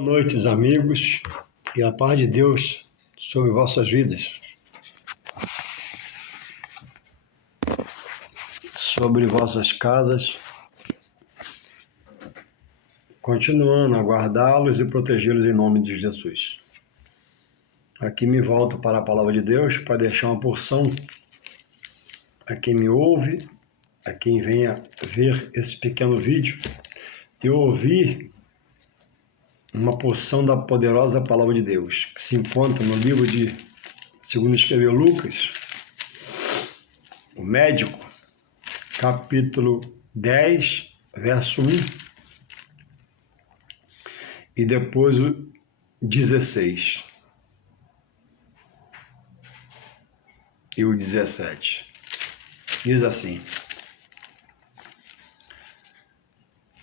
Boa noite, amigos, e a paz de Deus sobre vossas vidas, sobre vossas casas, continuando a guardá-los e protegê-los em nome de Jesus. Aqui me volto para a palavra de Deus para deixar uma porção a quem me ouve, a quem venha ver esse pequeno vídeo e ouvir uma porção da poderosa palavra de Deus, que se encontra no livro de, segundo escreveu Lucas, o médico, capítulo 10, verso 1, e depois o 16 e o 17. Diz assim,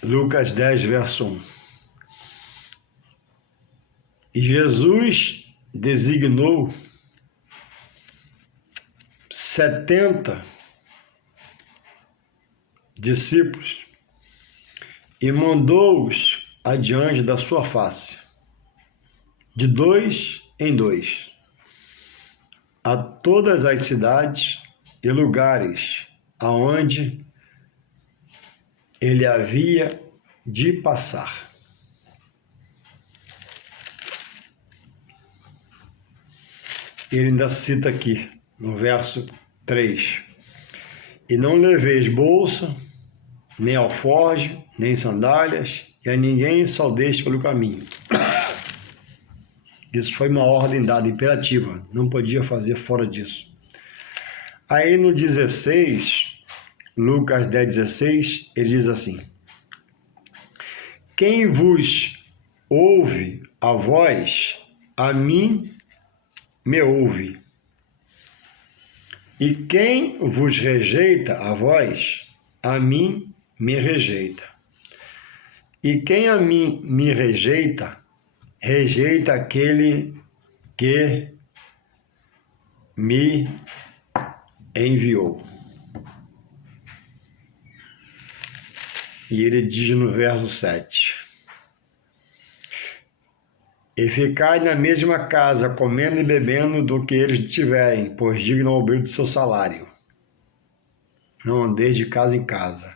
Lucas 10, verso 1. E Jesus designou 70 discípulos e mandou-os adiante da sua face, de 2 em 2, a todas as cidades e lugares aonde ele havia de passar. Ele ainda cita aqui, no verso 3, e não leveis bolsa, nem alforje, nem sandálias, e a ninguém saudeis pelo caminho. Isso foi uma ordem dada, imperativa, não podia fazer fora disso. Aí no 16, Lucas 10, 16, ele diz assim, quem vos ouve a voz, a mim me ouve. E quem vos rejeita a vós, a mim me rejeita. E quem a mim me rejeita, rejeita aquele que me enviou. E ele diz no verso 7, e ficai na mesma casa, comendo e bebendo do que eles tiverem, pois digno ao obreiro do seu salário. Não andeis de casa em casa.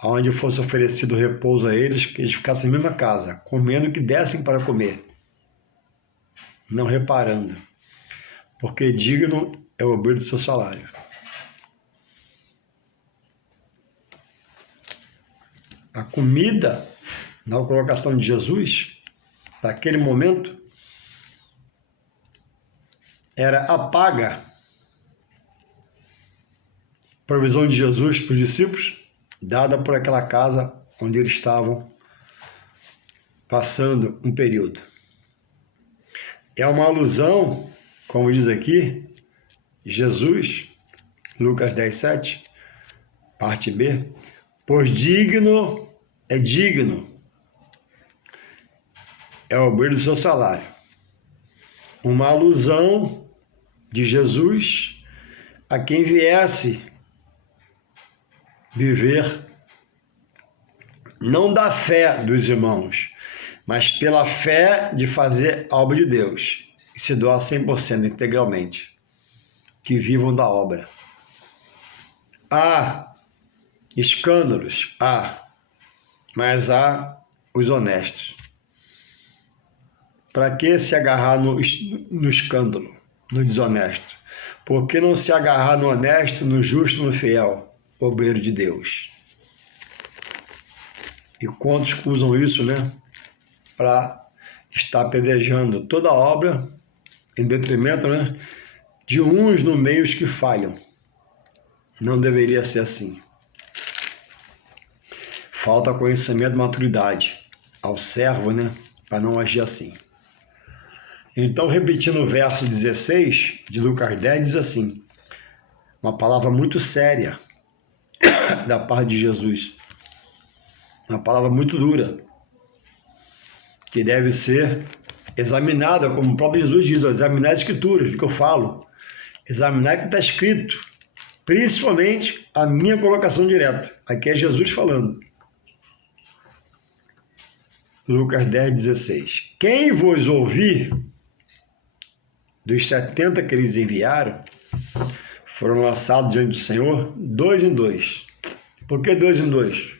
Aonde fosse oferecido repouso a eles, que eles ficassem na mesma casa, comendo o que dessem para comer, não reparando, porque digno é o obreiro do seu salário. A comida, na colocação de Jesus, para aquele momento, era a paga, provisão de Jesus para os discípulos, dada por aquela casa onde eles estavam passando um período. É uma alusão, como diz aqui, Jesus, Lucas 10, 7, parte B, pois digno é o obreiro do seu salário. Uma alusão de Jesus a quem viesse viver não da fé dos irmãos, mas pela fé de fazer a obra de Deus e se doar 100% integralmente, que vivam da obra. Há escândalos, mas há os honestos. Para que se agarrar no escândalo, no desonesto? Por que não se agarrar no honesto, no justo, no fiel, obreiro de Deus? E quantos que usam isso, para estar apedrejando toda a obra em detrimento, de uns no meio que falham. Não deveria ser assim. Falta conhecimento e maturidade ao servo, para não agir assim. Então, repetindo o verso 16 de Lucas 10, diz assim, uma palavra muito séria da parte de Jesus, uma palavra muito dura, que deve ser examinada, como o próprio Jesus diz, examinar as escrituras, o que eu falo, examinar o que está escrito, principalmente a minha colocação direta, aqui é Jesus falando. Lucas 10:16. Quem vos ouvir, dos 70 que eles enviaram, foram lançados diante do Senhor, 2 em 2. Por que 2 em 2?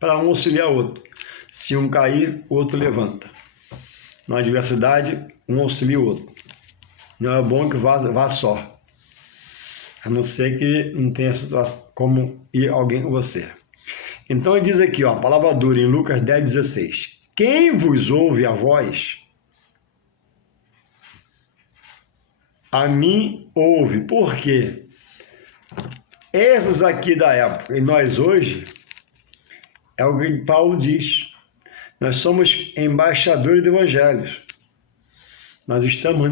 Para um auxiliar o outro. Se um cair, o outro levanta. Na adversidade, um auxilia o outro. Não é bom que vá só. A não ser que não tenha como ir alguém com você. Então ele diz aqui, ó, a palavra dura em Lucas 10:16. Quem vos ouve a voz, a mim ouve. Por quê? Esses aqui da época e nós hoje, é o que Paulo diz. Nós somos embaixadores do Evangelho. Nós estamos,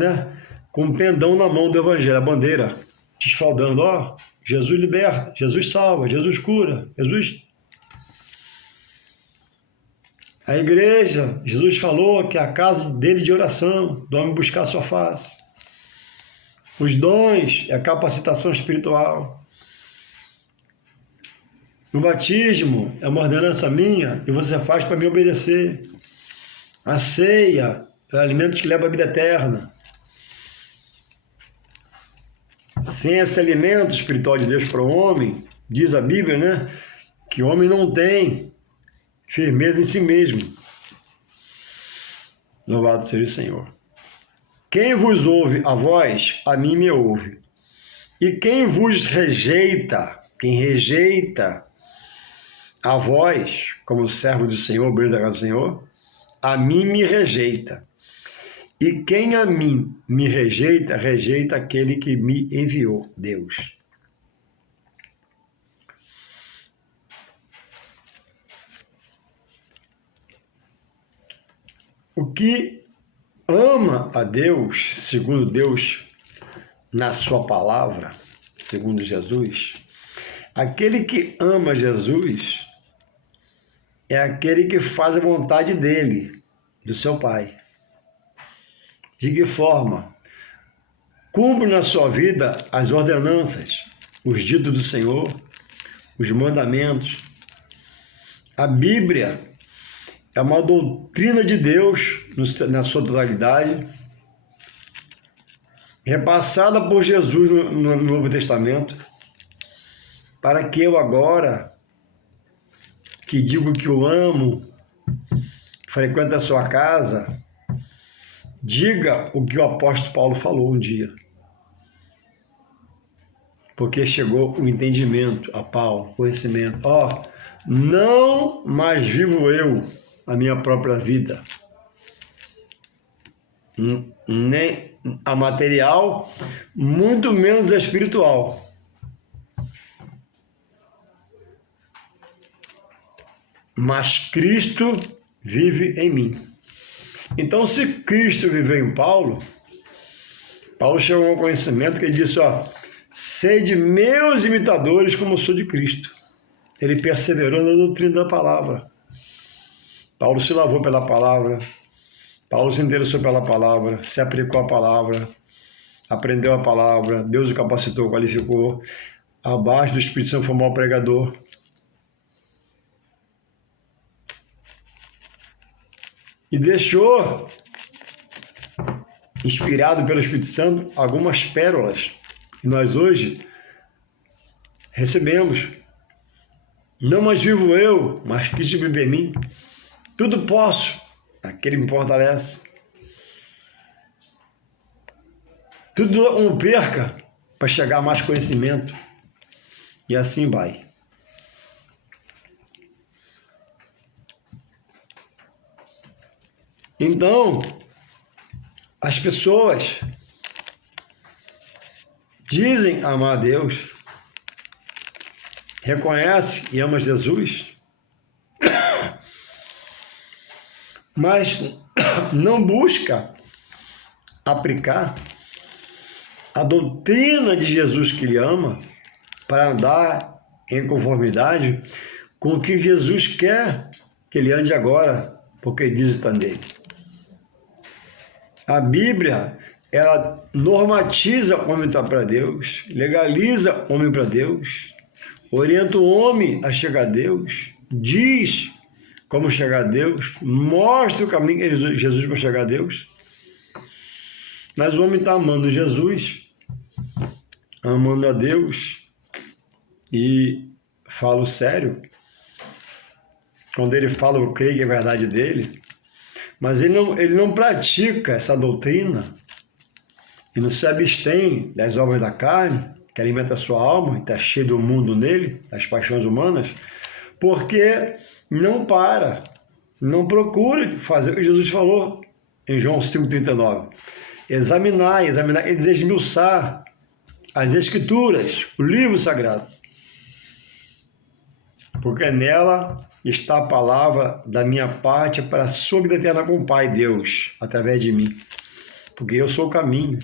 com um pendão na mão do Evangelho, a bandeira, desfaldando, ó, Jesus liberta, Jesus salva, Jesus cura, Jesus... A igreja, Jesus falou que é a casa dele de oração, do homem buscar a sua face. Os dons é a capacitação espiritual. No batismo é uma ordenança minha e você faz para me obedecer. A ceia é o alimento que leva à vida eterna. Sem esse alimento espiritual de Deus para o homem, diz a Bíblia, que o homem não tem firmeza em si mesmo. Louvado seja o Senhor. Quem vos ouve a voz, a mim me ouve. E quem vos rejeita, quem rejeita a voz, como servo do Senhor, obreiro da casa do Senhor, a mim me rejeita. E quem a mim me rejeita, rejeita aquele que me enviou, Deus. O que ama a Deus, segundo Deus, na sua palavra, segundo Jesus, aquele que ama Jesus é aquele que faz a vontade dele, do seu Pai. De que forma? Cumpre na sua vida as ordenanças, os ditos do Senhor, os mandamentos. A Bíblia é uma doutrina de Deus na sua totalidade, repassada por Jesus no Novo Testamento, para que eu agora, que digo que o amo, frequento a sua casa, diga o que o apóstolo Paulo falou um dia. Porque chegou o entendimento a Paulo, o conhecimento. Não mais vivo eu a minha própria vida, nem a material, muito menos a espiritual. Mas Cristo vive em mim. Então, se Cristo viveu em Paulo, Paulo chegou ao conhecimento que ele disse, sede meus imitadores como eu sou de Cristo. Ele perseverou na doutrina da palavra. Paulo se lavou pela palavra, Paulo se interessou pela palavra, se aplicou à palavra, aprendeu a palavra, Deus o capacitou, qualificou, abaixo do Espírito Santo foi um mau pregador. E deixou, inspirado pelo Espírito Santo, algumas pérolas que nós hoje recebemos. Não mais vivo eu, mas Cristo vive em mim. Tudo posso, aquele me fortalece. Tudo não perca para chegar a mais conhecimento. E assim vai. Então, as pessoas dizem amar a Deus, reconhecem e amam Jesus, mas não busca aplicar a doutrina de Jesus que ele ama para andar em conformidade com o que Jesus quer que ele ande agora, porque diz está nele. A Bíblia, ela normatiza o homem para Deus, legaliza o homem para Deus, orienta o homem a chegar a Deus, diz como chegar a Deus, mostra o caminho que é Jesus para chegar a Deus. Mas o homem está amando Jesus, amando a Deus, e falo sério, quando ele fala, eu creio que é verdade dele, mas ele não pratica essa doutrina, e não se abstém das obras da carne, que alimenta a sua alma, e está cheio do mundo nele, das paixões humanas, porque não procura fazer o que Jesus falou em João 5,39. Examinar, quer dizer, esmiuçar as Escrituras, o livro sagrado, porque nela está a palavra da minha parte para a sua vida eterna com o Pai, Deus, através de mim. Porque eu sou o caminho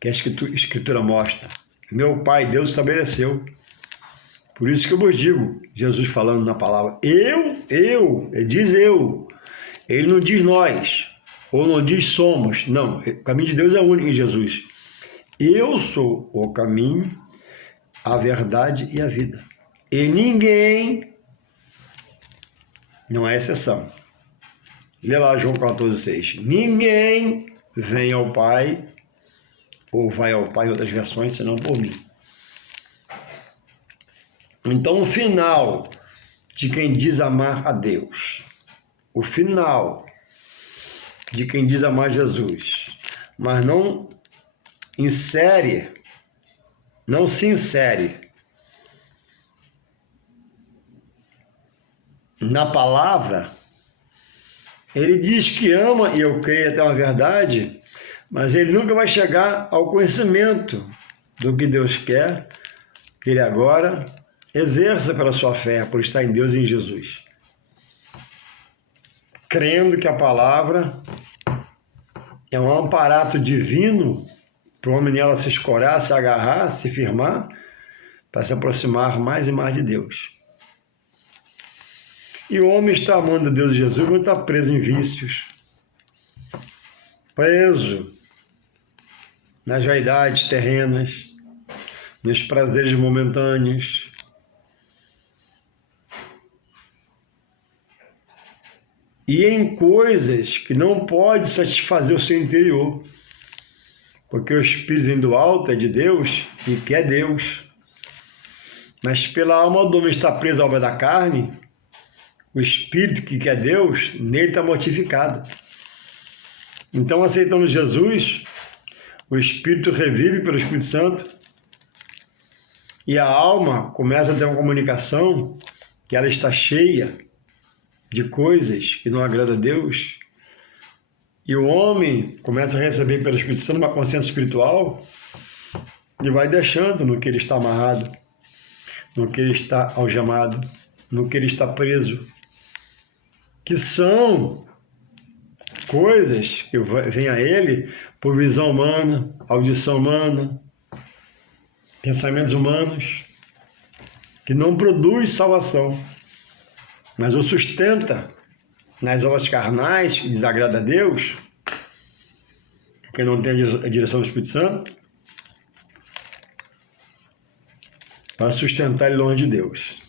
que a Escritura mostra. Meu Pai, Deus, estabeleceu. Por isso que eu vos digo, Jesus falando na palavra, ele diz eu. Ele não diz nós, ou não diz somos. Não, o caminho de Deus é único em Jesus. Eu sou o caminho, a verdade e a vida. E ninguém, não é exceção. Lê lá João 14,6. Ninguém vem ao Pai, ou vai ao Pai em outras versões, senão por mim. Então, o final de quem diz amar a Deus, o final de quem diz amar Jesus, mas não se insere na palavra, ele diz que ama, e eu creio até uma verdade, mas ele nunca vai chegar ao conhecimento do que Deus quer, que ele agora exerça pela sua fé, por estar em Deus e em Jesus. Crendo que a palavra é um amparato divino para o homem nela se escorar, se agarrar, se firmar, para se aproximar mais e mais de Deus. E o homem está amando Deus e Jesus, mas está preso em vícios, preso nas vaidades terrenas, nos prazeres momentâneos. E em coisas que não pode satisfazer o seu interior. Porque o Espírito vem do alto, é de Deus, e quer Deus. Mas pela alma do homem está preso à obra da carne, o Espírito que quer Deus, nele está mortificado. Então, aceitando Jesus, o Espírito revive pelo Espírito Santo, e a alma começa a ter uma comunicação que ela está cheia de coisas que não agradam a Deus, e o homem começa a receber pelo Espírito Santo uma consciência espiritual e vai deixando no que ele está amarrado, no que ele está algemado, no que ele está preso, que são coisas que vêm a ele por visão humana, audição humana, pensamentos humanos, que não produz salvação, mas o sustenta nas obras carnais que desagrada a Deus, porque não tem a direção do Espírito Santo, para sustentar ele longe de Deus.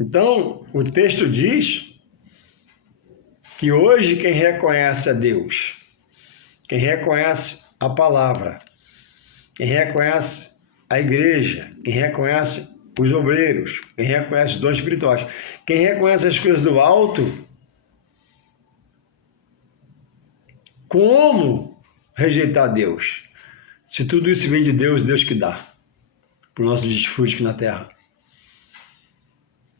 Então, o texto diz que hoje quem reconhece a Deus, quem reconhece a palavra, quem reconhece a igreja, quem reconhece os obreiros, quem reconhece os dons espirituais, quem reconhece as coisas do alto, como rejeitar Deus? Se tudo isso vem de Deus, Deus que dá para o nosso desfrute aqui na terra.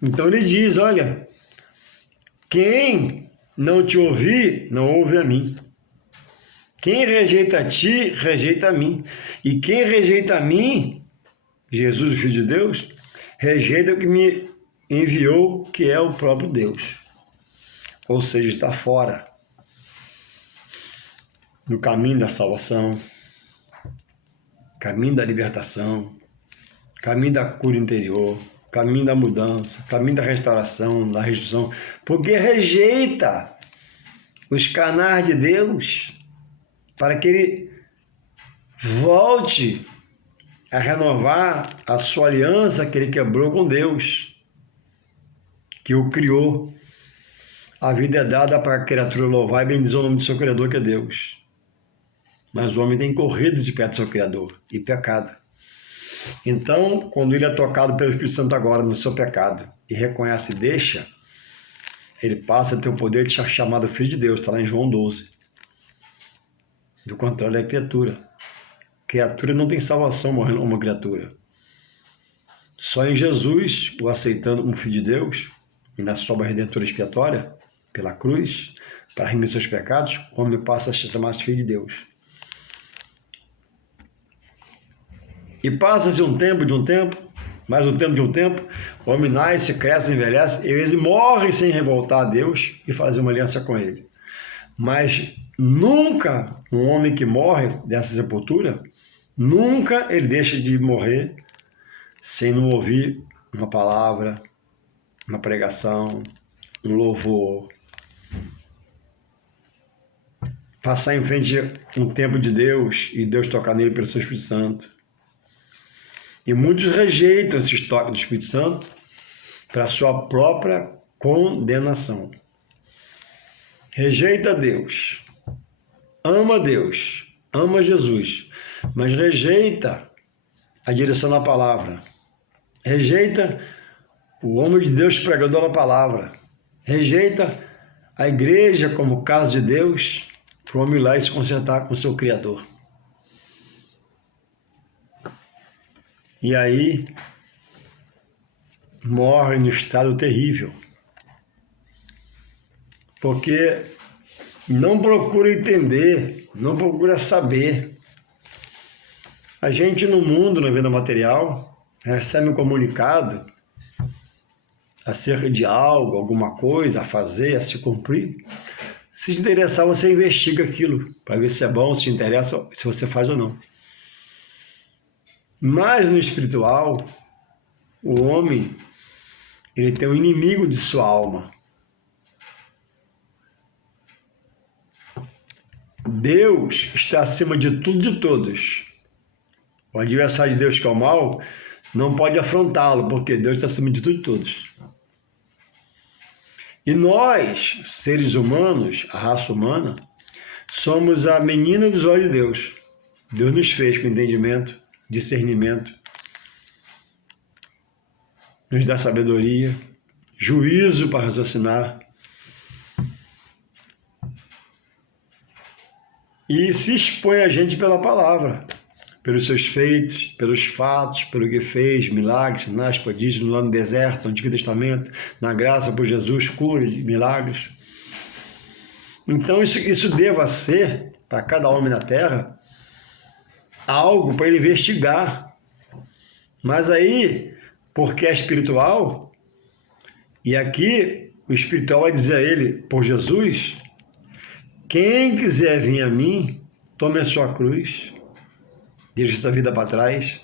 Então ele diz, olha, quem não te ouvir, não ouve a mim. Quem rejeita a ti, rejeita a mim. E quem rejeita a mim, Jesus, o Filho de Deus, rejeita o que me enviou, que é o próprio Deus. Ou seja, está fora do caminho da salvação, caminho da libertação, caminho da cura interior, caminho da mudança, caminho da restauração, da restituição, porque rejeita os canais de Deus para que ele volte a renovar a sua aliança que ele quebrou com Deus. que o criou. A vida é dada para a criatura louvar e bendizer o nome do seu Criador, que é Deus. Mas o homem tem corrido de perto do seu Criador e pecado. Então, quando ele é tocado pelo Espírito Santo agora no seu pecado e reconhece e deixa, ele passa a ter o poder de ser chamado filho de Deus, está lá em João 12. Do contrário, é criatura. Criatura não tem salvação morrendo uma criatura. Só em Jesus, o aceitando como filho de Deus, e na sua obra redentora expiatória, pela cruz, para remir seus pecados, o homem passa a se chamar filho de Deus. E passa-se um tempo, mais um tempo de um tempo, o homem nasce, cresce, envelhece, e às vezes morre sem revoltar a Deus e fazer uma aliança com ele. Mas nunca um homem que morre dessa sepultura, nunca ele deixa de morrer sem não ouvir uma palavra, uma pregação, um louvor. Passar em frente um tempo de Deus e Deus tocar nele pelo seu Espírito Santo. E muitos rejeitam esse toque do Espírito Santo para a sua própria condenação. Rejeita Deus, ama Jesus, mas rejeita a direção da palavra. Rejeita o homem de Deus pregador da palavra. Rejeita a igreja como casa de Deus para o homem ir lá e se consertar com o seu Criador. E aí morre no estado terrível. Porque não procura entender, não procura saber. A gente no mundo, na vida material, recebe um comunicado acerca de algo, alguma coisa a fazer, a se cumprir. Se te interessar, você investiga aquilo para ver se é bom, se te interessa, se você faz ou não. Mas no espiritual, o homem, ele tem um inimigo de sua alma. Deus está acima de tudo e de todos. O adversário de Deus, que é o mal, não pode afrontá-lo, porque Deus está acima de tudo e de todos. E nós, seres humanos, a raça humana, somos a menina dos olhos de Deus. Deus nos fez com entendimento, discernimento, nos dá sabedoria, juízo para raciocinar. E se expõe a gente pela palavra, pelos seus feitos, pelos fatos, pelo que fez, milagres, sinais, prodígios lá no deserto, no Antigo Testamento, na graça por Jesus, cura, milagres. Então isso deva ser, para cada homem na terra, algo para ele investigar. Mas aí, porque é espiritual, e aqui o espiritual vai dizer a ele, por Jesus, quem quiser vir a mim, tome a sua cruz, deixe essa vida para trás,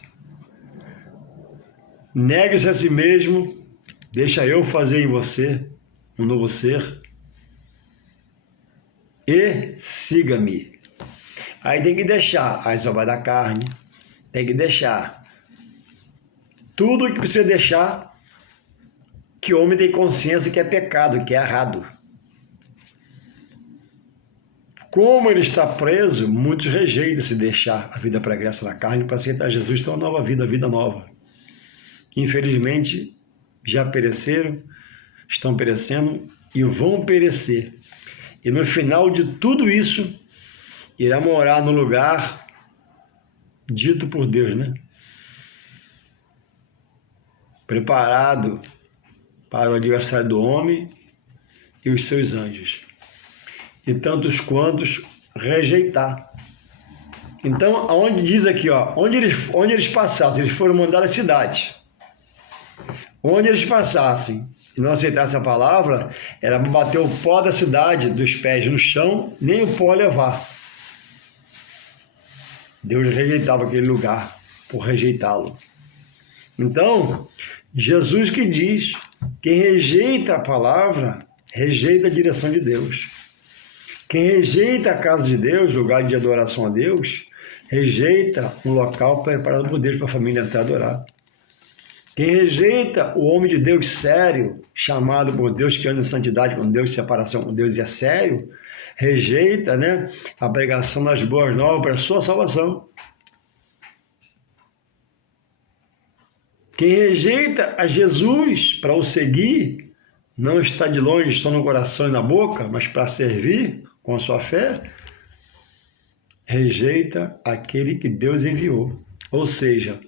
negue-se a si mesmo, deixa eu fazer em você um novo ser e siga-me. Aí tem que deixar as obras da carne, tem que deixar tudo que precisa deixar, que o homem tem consciência que é pecado, que é errado. Como ele está preso, muitos rejeitam se deixar a vida pregressa na carne para aceitar Jesus, ter uma nova vida, vida nova. Infelizmente, já pereceram, estão perecendo e vão perecer. E no final de tudo isso, irá morar no lugar dito por Deus, né? Preparado para o adversário do homem e os seus anjos. E tantos quantos rejeitar. Então, aonde diz aqui, ó, onde eles passassem, eles foram mandados às cidades. Onde eles passassem e não aceitassem a palavra, era para bater o pó da cidade dos pés no chão, nem o pó levar. Deus rejeitava aquele lugar por rejeitá-lo. Então, Jesus que diz, quem rejeita a palavra, rejeita a direção de Deus. Quem rejeita a casa de Deus, lugar de adoração a Deus, rejeita um local preparado por Deus para a família até adorar. Quem rejeita o homem de Deus sério, chamado por Deus, que anda em santidade com Deus, separação com Deus e é sério, rejeita, né, a pregação das boas novas para a sua salvação. Quem rejeita a Jesus para o seguir, não está de longe, está no coração e na boca, mas para servir com a sua fé, rejeita aquele que Deus enviou. Ou seja,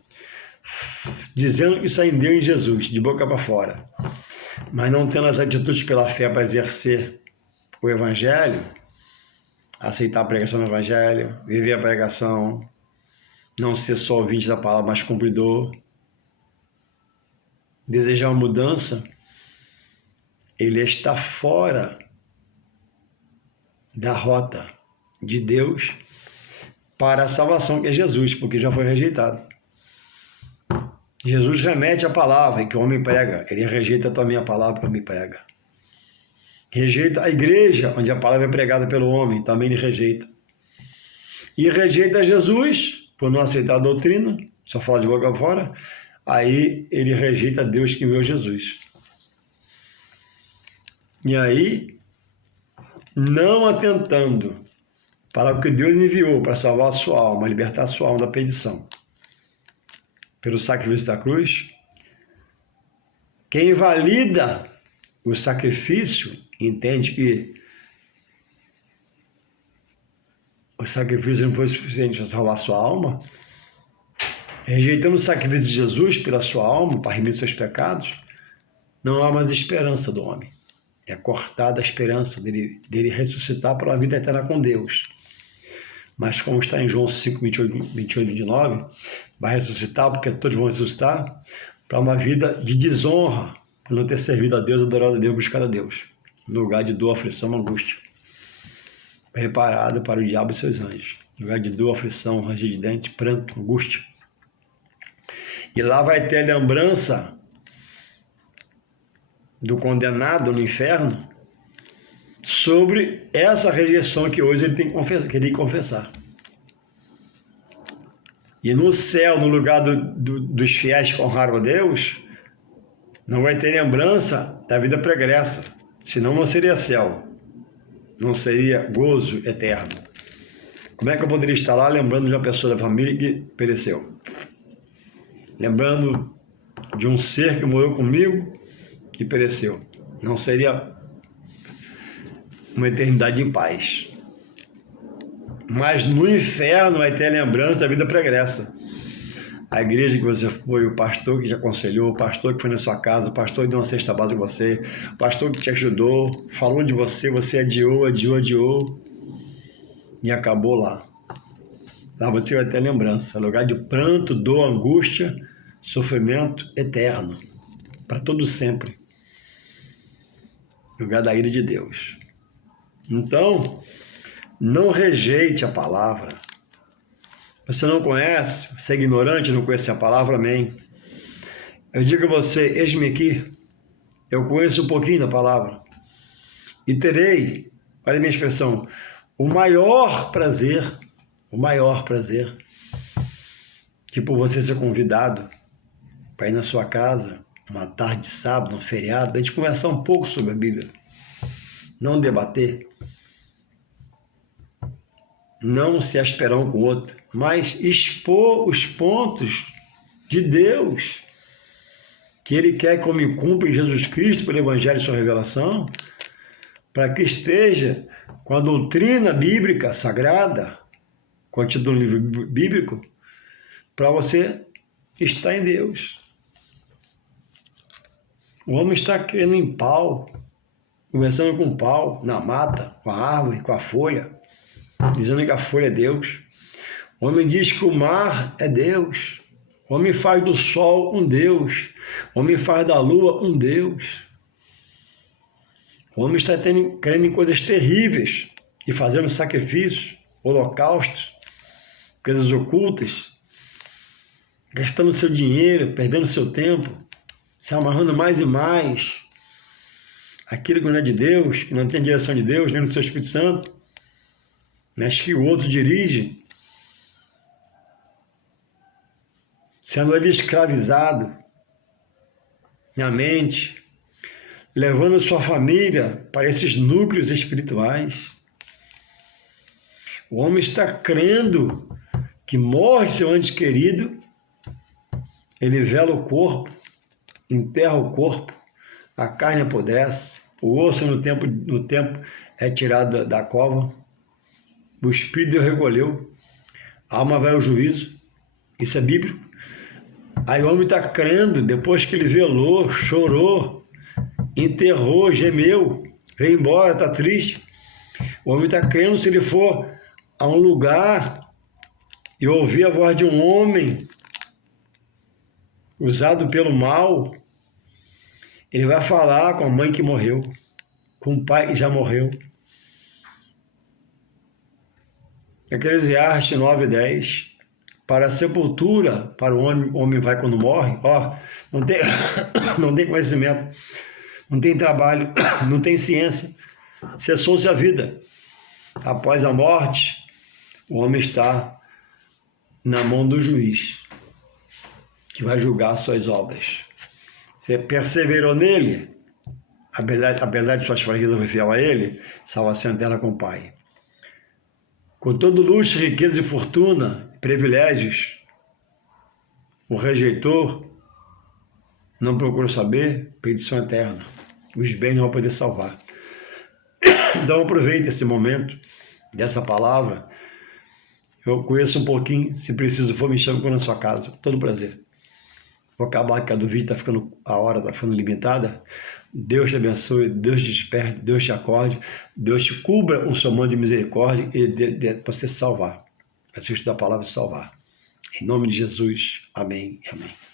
dizendo que só em Deus e em Jesus, de boca para fora, mas não tendo as atitudes pela fé para exercer o Evangelho, aceitar a pregação do Evangelho, viver a pregação, não ser só ouvinte da palavra, mas cumpridor, desejar uma mudança, ele está fora da rota de Deus para a salvação, que é Jesus, porque já foi rejeitado. Jesus remete a palavra que o homem prega, ele rejeita também a palavra que o homem prega. Rejeita a igreja, onde a palavra é pregada pelo homem, também ele rejeita. E rejeita Jesus, por não aceitar a doutrina, só fala de boca fora, aí ele rejeita Deus que enviou Jesus. E aí, não atentando para o que Deus enviou para salvar a sua alma, libertar a sua alma da perdição, pelo sacrifício da cruz, quem valida o sacrifício entende que o sacrifício não foi suficiente para salvar a sua alma, rejeitando o sacrifício de Jesus pela sua alma, para remir seus pecados, não há mais esperança do homem. É cortada a esperança dele ressuscitar para a vida eterna com Deus. Mas como está em João 5, 28, 29, vai ressuscitar, porque todos vão ressuscitar, para uma vida de desonra, por não ter servido a Deus, adorado a Deus, buscado a Deus, no lugar de dor, aflição, angústia, preparado para o diabo e seus anjos, no lugar de dor, aflição, ranger de dente, pranto, angústia. E lá vai ter a lembrança do condenado no inferno sobre essa rejeição que hoje ele tem que confessar. E no céu, no lugar dos fiéis que honraram a Deus, não vai ter lembrança da vida pregressa, senão não seria céu, não seria gozo eterno. Como é que eu poderia estar lá lembrando de uma pessoa da família que pereceu? Lembrando de um ser que morreu comigo e pereceu. Não seria uma eternidade em paz. Mas no inferno vai ter a lembrança da vida pregressa. A igreja que você foi, o pastor que te aconselhou, o pastor que foi na sua casa, o pastor que deu uma cesta básica com você, o pastor que te ajudou, falou de você, você adiou e acabou lá. Lá você vai ter a lembrança, lugar de pranto, dor, angústia, sofrimento eterno, para todo sempre. Lugar da ira de Deus. Então, não rejeite a palavra. Você não conhece, você é ignorante, não conhece a palavra, amém. Eu digo a você, eis-me aqui, eu conheço um pouquinho da palavra. E terei, olha a minha expressão, o maior prazer, que por você ser convidado para ir na sua casa, uma tarde de sábado, um feriado, a gente conversar um pouco sobre a Bíblia. Não debater, não se esperar um com o outro, mas expor os pontos de Deus que Ele quer que eu me cumpra em Jesus Cristo pelo Evangelho e sua revelação, para que esteja com a doutrina bíblica sagrada, contida no livro bíblico, para você estar em Deus. O homem está querendo em pau, conversando com o pau, na mata, com a árvore, com a folha, dizendo que a folha é Deus. O homem diz que o mar é Deus. O homem faz do sol um Deus. O homem faz da lua um Deus. O homem está querendo em coisas terríveis e fazendo sacrifícios, holocaustos, coisas ocultas, gastando seu dinheiro, perdendo seu tempo, se amarrando mais e mais. Aquilo que não é de Deus, que não tem a direção de Deus, nem do seu Espírito Santo, mas que o outro dirige, sendo ali escravizado na mente, levando sua família para esses núcleos espirituais. O homem está crendo que morre seu ente querido, ele vela o corpo, enterra o corpo, a carne apodrece, o osso no tempo é tirado da cova, o espírito recolheu, a alma vai ao juízo, isso é bíblico. Aí o homem está crendo, depois que ele velou, chorou, enterrou, gemeu, veio embora, está triste. O homem está crendo, se ele for a um lugar e ouvir a voz de um homem usado pelo mal, ele vai falar com a mãe que morreu, com o pai que já morreu. Eclesiastes 9:10. Para a sepultura, para o homem vai quando morre, não tem, não tem conhecimento, não tem trabalho, não tem ciência, cessou-se a vida. Após a morte, o homem está na mão do juiz, que vai julgar suas obras. Você perseverou nele, apesar de suas fraquezas, foi fiel a ele, salvação eterna com o Pai. Com todo luxo, riqueza e fortuna, privilégios, o rejeitor, não procurou saber, perdição eterna. Os bens não vão poder salvar. Então aproveite esse momento dessa palavra. Eu conheço um pouquinho, se preciso for, me chame na sua casa. Todo prazer. Vou acabar que a do vídeo a hora está ficando limitada. Deus te abençoe, Deus te desperte, Deus te acorde, Deus te cubra com seu manto de misericórdia e para você se salvar. Para você estudar a palavra e salvar. Em nome de Jesus. Amém e amém.